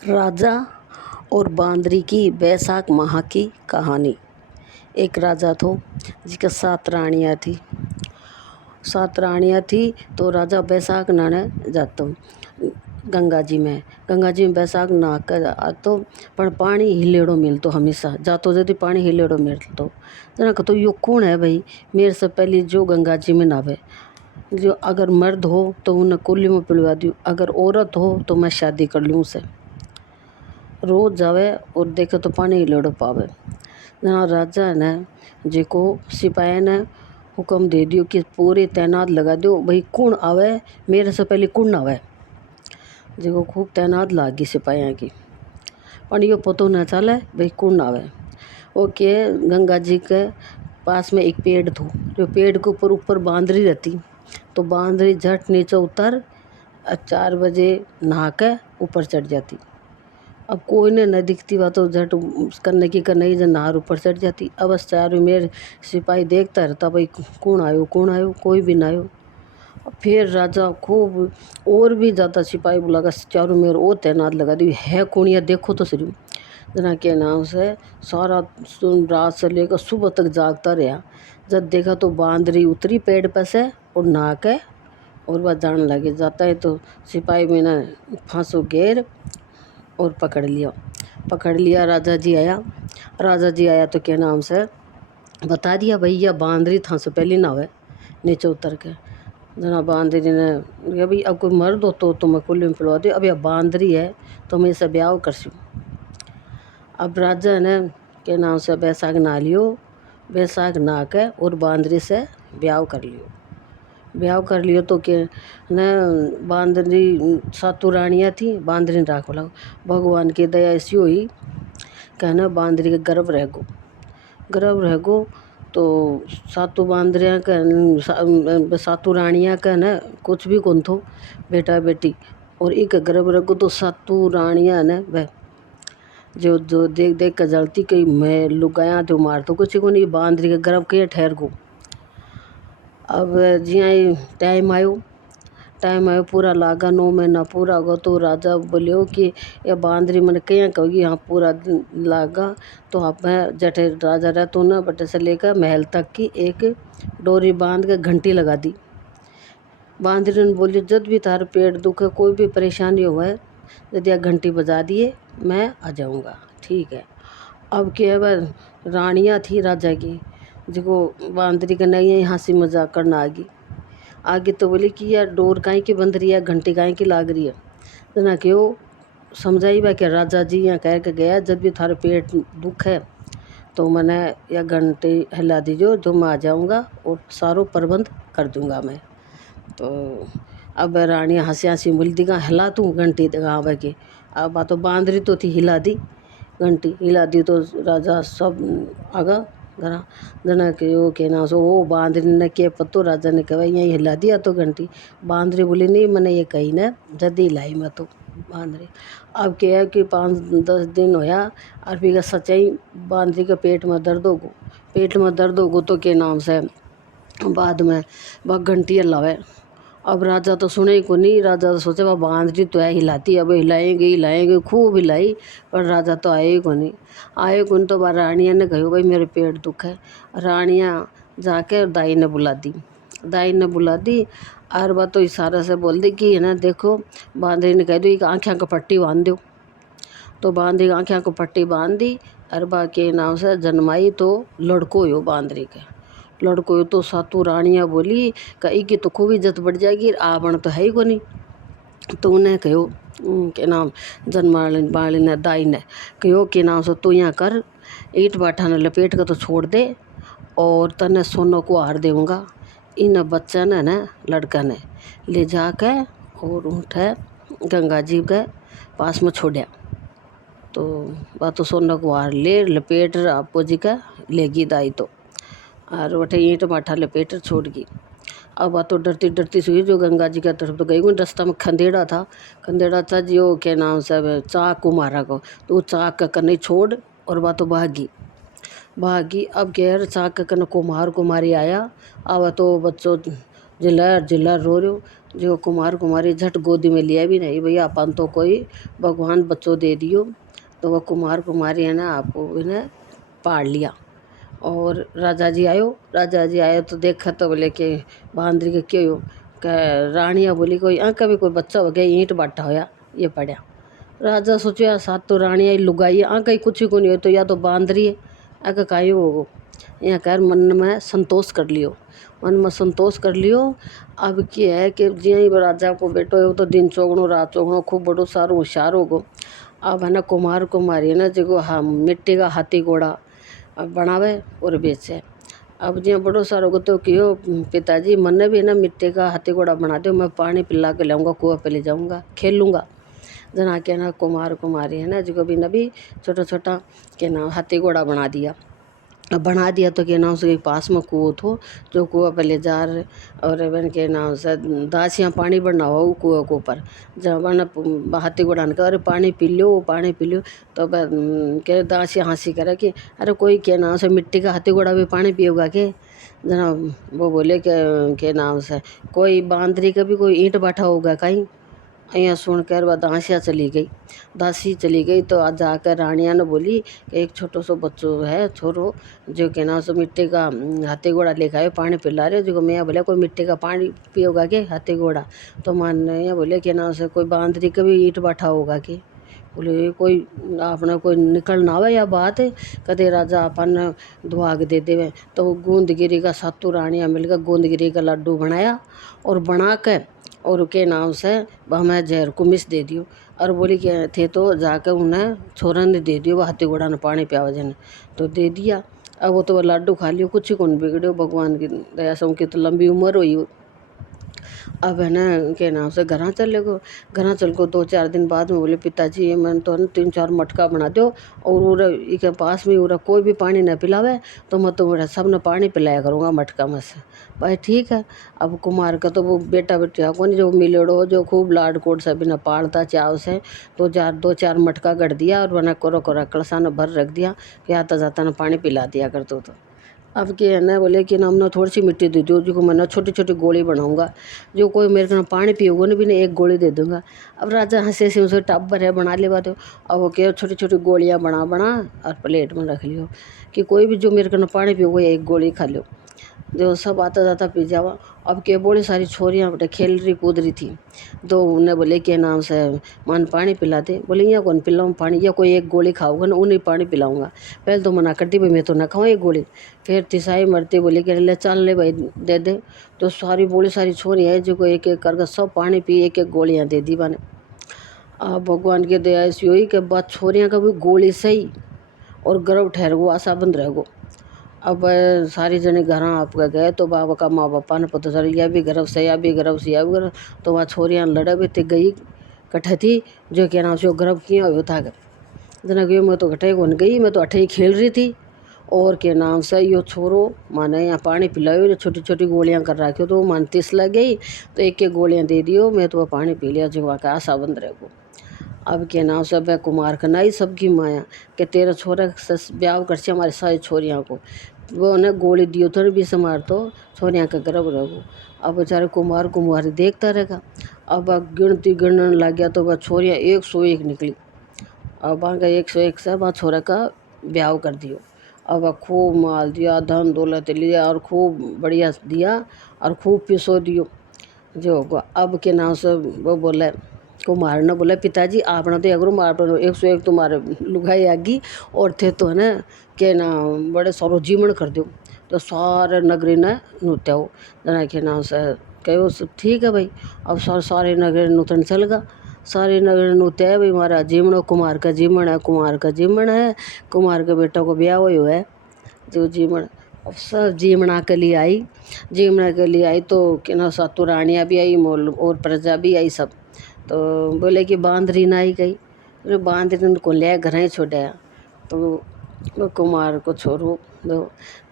राजा और बांदरी की बैसाख माह की कहानी। एक राजा था जिसके 7 रानियाँ थी। 7 रानियाँ थी तो राजा बैसाख नहाने जातो गंगा जी में। बैसाख नहा कर आतो पर पानी हिलेड़ो मिलतो हमेशा जातो यदि पानी हिलेड़ो मिलतो जना कहतो यो कौन है भाई मेरे से पहले जो गंगा जी में नहावे। जो अगर मर्द हो तो उन्हें कुल्ली में पिलवा दूँ, अगर औरत हो तो मैं शादी कर लूँ उसे। रोज जावे और देखे तो पानी हिलेड़ो पावे। जना राजा ने जेको सिपाही ने हुक्म दे दियो कि पूरे तैनात लगा दो भाई कौन आवे मेरे से पहले कौन ना आवे। जेको खूब तैनात लागी सिपाहियाँ की पर यो पतो न चले भाई कौन आवे। वो के गंगा जी के पास में एक पेड़ था, जो पेड़ के ऊपर बांदरी रहती तो बांदरी झट नीचे उतर 4 बजे नहा के ऊपर चढ़ जाती। अब कोई ने न दिखती वह तो झट करने की करने जन नहार ऊपर चढ़ जाती। अब बस चारों मेर सिपाही देखता रहता भाई कौन आयो कोई भी ना आयो। फिर राजा खूब और भी ज़्यादा सिपाही बुलाकर चारों मेर और तैनात लगा दी है कौन देखो तो सही। जना के नाम से सारा रात से लेकर सुबह तक जागता रहा। जब देखा तो बांदरी उतरी पेड़ पर से और नहा के और वह जाने लगे। जाता है तो सिपाही में ना फांसो घेर और पकड़ लिया। राजा जी आया तो क्या नाम से बता दिया भाई यह बांदरी था से पहले ना हुए नीचे उतर के। जना बांदरी ने भाई अब कोई मर्द हो तो मैं कुल्ली में पिलवा दे, अब यह बांदरी है तो मैं इसे ब्याह कर सकूँ। अब राजा ने के नाम से बैसाख नहा के और बांदरी से ब्याह कर लियो तो के न बांदरी 7 रानियाँ थी बांदरी ने राख बोला। भगवान की दया ऐसी हुई कहना बांदरी के गर्भ रह गो तो 7 बांदरियाँ का 7 रानियाँ का न कुछ भी कौन थो बेटा बेटी और एक गर्भ रह गो तो 7 रानियाँ ने वह जो देख देख कर जलती कहीं मैं लुगाया तो मार तो कुछ को नहीं बांदरी के गर्भ के ठहर गो। अब जिया टाइम आयो पूरा लागा 9 महीना पूरा होगा तो राजा बोलियो कि यह बांदरी मैंने कहीं कहोगी यहाँ पूरा लागा तो आप मैं जटे राजा रह तो ना बटे से लेकर महल तक की एक डोरी बांध के घंटी लगा दी। बांदरी ने बोली जब भी तार पेट दुखे कोई भी परेशानी हुआ है यदि यह घंटी बजा दिए मैं आ जाऊँगा। ठीक है। अब क्या वह रानियाँ थी राजा की जिको बांदरी के नहीं हंसी मजाक करना आगे तो बोली कि यार डोर काहे की बंद रही है घंटी काहे की लाग रही है। जना क्यों समझाई बा कि राजा जी यहाँ कह के गया जब भी थारे पेट दुख है तो मैंने यह घंटी हिला दीजिए जो मैं आ जाऊँगा और सारो प्रबंध कर दूँगा मैं। तो अब रानी हंसी हंसी बोली दी हिला तू घंटी आवे के। अब तो बांदरी तो थी हिला दी घंटी हिला दी तो राजा सब आगा घरा जना के वो के ना सो वो बांदरी ने के पतो राजा ने कहा यहीं हिला दिया तो घंटी। बांदरी बोली नहीं मैंने ये कही ना जदी लाई मैं तो बांदरी। अब क्या है कि 5-10 दिन होया और फिर सच्चाई बांदरी के पेट में दर्द होगो तो के नाम से बाद में वह घंटी हिलावे। अब राजा तो सुने ही को नहीं। राजा तो सोचे वह बांदरी तो है हिलाती अब हिलाएंगे खूब हिलाई पर राजा तो आए को नहीं तो वह रानियाँ ने कहो भाई मेरे पेट दुख है। रानियाँ जाके दाई ने बुला दी और वह तो इशारा से बोल दी कि है ना देखो बांदरी ने कह दो आँखें को पट्टी बांध दो। तो बांदरी आँखें को पट्टी बांध दी और बा के नाम से जन्माई तो लड़को हो बांदरी के लड़को तो 7 रानियाँ बोली कही कि तो खूब इज्जत बढ़ जाएगी आवण तो है ही को नहीं। तो उन्हें कहो के नाम जन्माली ने दाई ने कहो के नाम से तू यहाँ कर ईट बाठा ने लपेट कर तो छोड़ दे और तने सोनो को हार देऊँगा। इन बच्चा ने न लड़का ने ले जाके और उठे गंगा जी के पास में छोड़ा। तो वह तो सोना को हार ले लपेट आपो जी का लेगी दाई तो और वठे ईंट माठा लपेट छोड़ गई। अब वह तो डरती सुई जो गंगा जी की तरफ तो गई कोई रास्ता में खंडेड़ा था जो के नाम से चाक को मारा को तो चाक का कन्ने छोड़ और वह तो भागी। अब गैर चाक का कन्ने को मारी आया। अब तो बच्चों जिल्लर जिल्लर रो रहे हो। जो कुमार कुमारी झट गोदी में लिया भी नहीं, भैया अपन तो कोई भगवान बच्चों दे दियो। तो वह कुमार कुमारी है ना आपको इन्हें पाड़ लिया। और राजा जी आयो तो देखा तो बोले कि बांदरी के क्यों हो, कह रानिया बोली कोई कभी कोई बच्चा हो गया ईंट बाटा होया ये पड़ा। राजा सोचा सात तो रानिया ही लुगाई कहीं कुछ ही को नहीं हो, तो या तो बांदरी है काई हो। यहाँ कह मन में संतोष कर लियो, मन में संतोष कर लियो। अब क्या है कि जिया ही राजा को बेटो है तो दिन चौगणो रात चौगणो खूब बड़ो सारो होशियार होगो। अब है ना कुमार कुमारी है ना जो हाँ मिट्टी का हाथी घोड़ा बनावे और बेचे। अब जिया बड़ो सारो को तो क्यों पिताजी मन भी ना मिट्टी का हाथी घोड़ा बना दो, मैं पानी पिला के लाऊंगा, कुआं पे ले जाऊंगा, खेलूंगा। जना के ना कुमार कुमारी है ना जो भी नबी छोटा छोटा के ना हाथी घोड़ा बना दिया। अब बना दिया तो के नाम से पास में कुओं थो, जो कुआं पे ले जा रहे और बन के नाम से दासियाँ पानी भरना हुआ कुआं के ऊपर। जब बन हाथी घोड़ा ने कहा अरे पानी पी लो पानी पी लो। तो के दासियाँ हंसी करे कि अरे कोई के नाम से मिट्टी का हाथी घोड़ा भी पानी पिएगा के। जना वो बोले के नाम से कोई बांदरी का भी कोई ईंट बैठा होगा कहीं। यहाँ सुनकर वह दासियाँ चली गई। दासी चली गई तो आज जाकर रानिया ने बोली कि एक छोटो सो बच्चो है छोरो जो के ना सो मिट्टी का हाथी घोड़ा लेकर आए पानी पिला रहे, जो मैं बोले कोई मिट्टी का पानी पियोगा के हाथी घोड़ा। तो मान ये बोले कि ना से कोई बांदरी का भी ईंट बैठा होगा कि। बोले कोई अपना कोई निकल ना आवे या बात कदे राजा अपन दुआग दे देवे। तो गूंदगिरी का सातू रानियाँ मिलकर गूंदगिरी का लड्डू बनाया और बना के और के नाम से हमें जहर को मिस दे दियो। और बोली कि थे तो जाकर उन्हें छोरन ने दे दियो, वो हाथी घोड़ा ने पानी पियावा जन तो दे दिया। अब वो तो लड्डू खा लियो, कुछ ही कौन बिगड़ो, भगवान की दया से उनकी तो लंबी उम्र हुई। अब है ना के नाम से घर चले गो। घर चल गो 2-4 दिन बाद में बोले पिताजी ये मैंने तो 3-4 मटका बना दो और उरा के पास में उरा कोई भी पानी न पिलावे तो मैं तो मेरा सब ने पानी पिलाया करूँगा मटका में से। भाई ठीक है। अब कुमार का तो वो बेटा बेटिया को नहीं जो मिलेड़ो जो खूब लाड कोट से भी न पालता चाव से तो 2-4 मटका गढ़ दिया और वरना कोरा कोरा कलसा न भर रख दिया कि आता जाता न पानी पिला दिया कर तो। अब के है ना बोले कि ना हमने थोड़ी सी मिट्टी दे दो जो मैं ना छोटी छोटी गोली बनाऊंगा, जो कोई मेरे को पानी पियोगे ना भी ना एक गोली दे दूंगा। अब राजा हंसे से उसे टब्बर है बना ले बात। अब वो क्या छोटी छोटी गोलियां बना बना और प्लेट में रख लियो कि कोई भी जो मेरे को पानी पियोगे एक गोली खा लो, जो सब आता जाता पी जावा। अब के बड़ी सारी छोरियाँ बेटे खेल रही कूद रही थी। तो उन्हें बोले के नाम से मन पानी पिला दे। बोले यहाँ कौन पिलाऊँ पानी, या कोई एक गोली खाऊंगा ना उन्हें पानी पिलाऊंगा। पहले तो मना करती भाई मैं तो ना खाऊँ एक गोली। फिर तिसाई मरती बोली कि ले चल ले भाई दे दे। तो सारी बड़ी सारी छोरियाँ है जो एक एक करके सब पानी पी एक एक गोलियाँ दे दी बने। अब भगवान की दया ऐसी हुई कि बात छोरियाँ का भी गोली सही और गर्भ ठहर गो आशा बंद रह गो। अब सारी जने घर आपका गए तो बाबा का माँ बापा ने पता चल यह भी गर्भ से या भी गर्भ से या भी गर्भ। तो वहाँ छोरियाँ लड़ा भी थी गई कट्ठे थी जो क्या नाम से गर्भ किया हुआ था। जना कि मैं तो कट्ठे कौन गई, मैं तो अठे ही खेल रही थी और के नाम से यो छोरो माने यहाँ पानी पिलायो जो छोटी छोटी गोलियाँ कर रखी तो मन तिस लग गई तो एक एक गोलियाँ दे दियो, मैं तो पानी पी लिया जो वहाँ का आशा बंद रह गो। अब के नाम से वह कुमार का नाई सबकी माया कि तेरा छोरा से ब्याह कर से हमारी सारी छोरियाँ को वो उन्हें गोली दियो तो भी से मार तो छोरियाँ का गर्भ रहो। अब बेचारे कुमार कुमारी देखता रहेगा। अब गिनती गिनने लग गया तो वह छोरियाँ 101 निकली। अब वहाँ का 101 से वहाँ छोरा का ब्याह कर दियो। अब वह खूब माल दिया धन दौलत लिया और खूब बढ़िया दिया और खूब पिसो दियो जो होगा। अब के नाम से वो बोले कुमार ने बोला पिताजी आपने तो अगर मार 101 तुम्हारे लुगाई आगी और थे तो है ना के ना बड़े सारो जीवन कर दो। तो सारे नगरी ने नृत्य हो जना के नाम से कहो ठीक है भाई। अब सारे नगरी नूतन चल गा, सारे नगरी नृत्य है भाई हमारा जीवन कुमार का जीवन है, कुमार का जीवन है, कुमार के बेटा को ब्याह हुआ है जो जीवन। अब सब जीवना के लिए आई, जीवना के लिए आई तो कि ना सातु रानियाँ भी आई और प्रजा भी आई सब। तो बोले कि बांदरी ना आई गई, अरे बांदरी को ले घर ही छोड़ा। तो वो कुमार को छोड़ो जो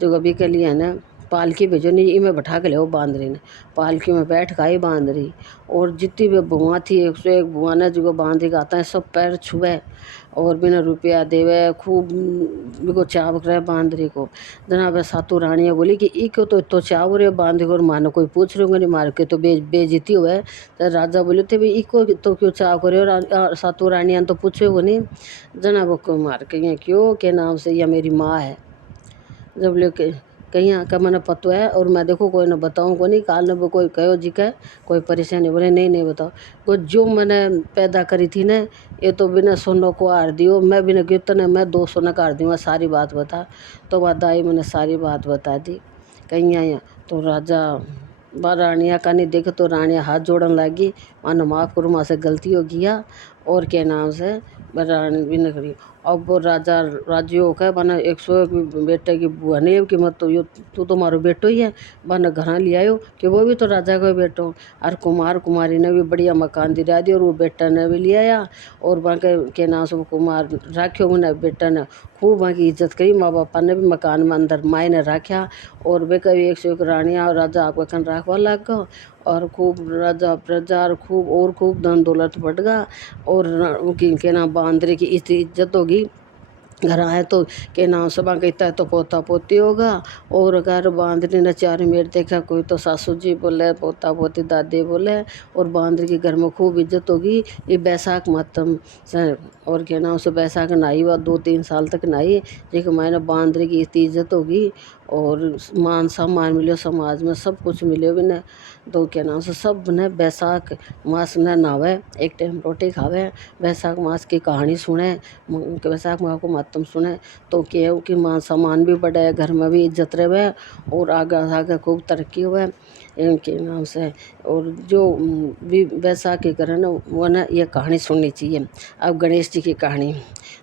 जो अभी के लिए है ना पालकी भेजो नहीं, इमें बैठा के ले बांदरी ने, पालकी में बैठ का ही बांदरी। और जितनी भी बुआ थी 101 बुआ ने जो बांदरी का आता है सब पैर छुए और बिना रुपया देवे खूब बिको चाव करे बांदरी को। जनाब सातू रानिया बोली कि इको तो चाव रहे बांदरी को, मानो कोई पूछ रहे होंगे नहीं, मार के तो बेइज्जती हुए। तो राजा बोले थे भाई इको तो क्यों चाव करे, सातू रानिया तो पूछे हो नहीं। जनाब को मार के ये क्यों के नाम से यह मेरी माँ है। जब लेके कहीं का मैंने पतो है और मैं देखो कोई न बताऊँ को नहीं, काल ने वो कोई कहो जी का कोई परेशानी, बोले नहीं बताओ को जो मैंने पैदा करी थी ने ये तो बिना सोनो को हार दियो, मैं बिना कीर्तन है मैं 2 सोना का हार दूँगा, सारी बात बता। तो वह दाई मैंने सारी बात बता दी। कहीं आया तो राजा रानिया का नहीं देखे तो रानिया हाथ जोड़न लगी, मानो माफ़ करो माँ से गलती हो गया और के नाम से रानी भी न करी। अब वो राजा राजियो होकर बना 101 बेटे की बुआ ने कि मत तो यो तू तो मारो बेटो ही है, बना घर ले आयो कि वो भी तो राजा का बेटो। और कुमार कुमारी ने भी बढ़िया मकान दिला दिया और वो बेटा ने भी ले आया और वहाँ के नाम से वो कुमार राख्यो उन्हें बेटा ने खूब वहाँ की इज्जत करी। माँ बापा ने भी मकान में अंदर माए ने रखा और वे कभी 101 रानियाँ और राजा आपका कन रखवा लग गो और खूब राजा प्रजा और खूब धन दौलत बढ़ गया और उनकी के नाम बांदरे की इज्जत होगी। घर आए तो के नाम सबा कहता है तो पोता पोती होगा। और अगर बांदरी ने चारों मेर देखा, कोई तो सासू जी बोले, पोता पोती दादी बोले और बांदरी के घर में खूब इज्जत होगी। ये बैसाख मातम से और के नाम से बैसाख नहाई हुआ 2-3 साल तक नहाई, जिसके मैंने बांदरी की इतनी इज्जत होगी और मान सम्मान मिलो समाज में, सब कुछ मिले भी न। तो क्या नाम से सब ने बैसाख मास न नहावे, एक टाइम रोटी खावे, बैसाख मास की कहानी सुने, बैसाख माह को महत्व सुने तो क्या कि मान सम्मान भी बढ़े, घर में भी इज्जत रहे और आगे आगे खूब तरक्की हुए इनके नाम से। और जो भी बैसाखी करे ना वो ना ये कहानी सुननी चाहिए। अब गणेश जी की कहानी।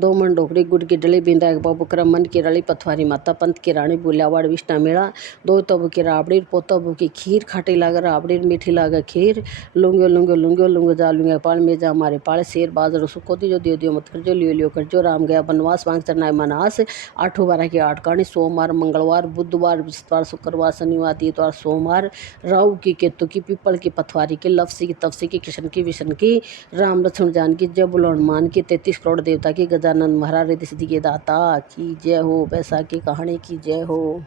2 मन ढोकड़ी गुड़ की डली बिंदा एक बाबू क्रम मन की रली पथवारी माता पंथ की रानी बुलावाड़ विष्णा मेला 2 तबू की राबड़ी पोतबू की खीर खाटी लागे राबड़ी मीठी लागे खीर लुंगो जा लुंगे पाल में जा मारे पाले शेर बाजर सुको दियो मत कर जो लियो कर जो राम गया बनवास मांग चरनाय मनास 8 12 की 8 कहानी सोमवार मंगलवार बुधवार बृहस्पतिवार शुक्रवार शनिवार इतवार सोमवार राहु की केतु की पीपल की पथवारी की लफसी की तफसी की कृष्ण की विष्णु की राम लक्ष्मण जान की जय बुल हनुमान की 33 करोड़ देवता की गजानन महाराज रिद्धि सिद्धि के दाता की जय हो। बैसाखी कहानी की जय हो।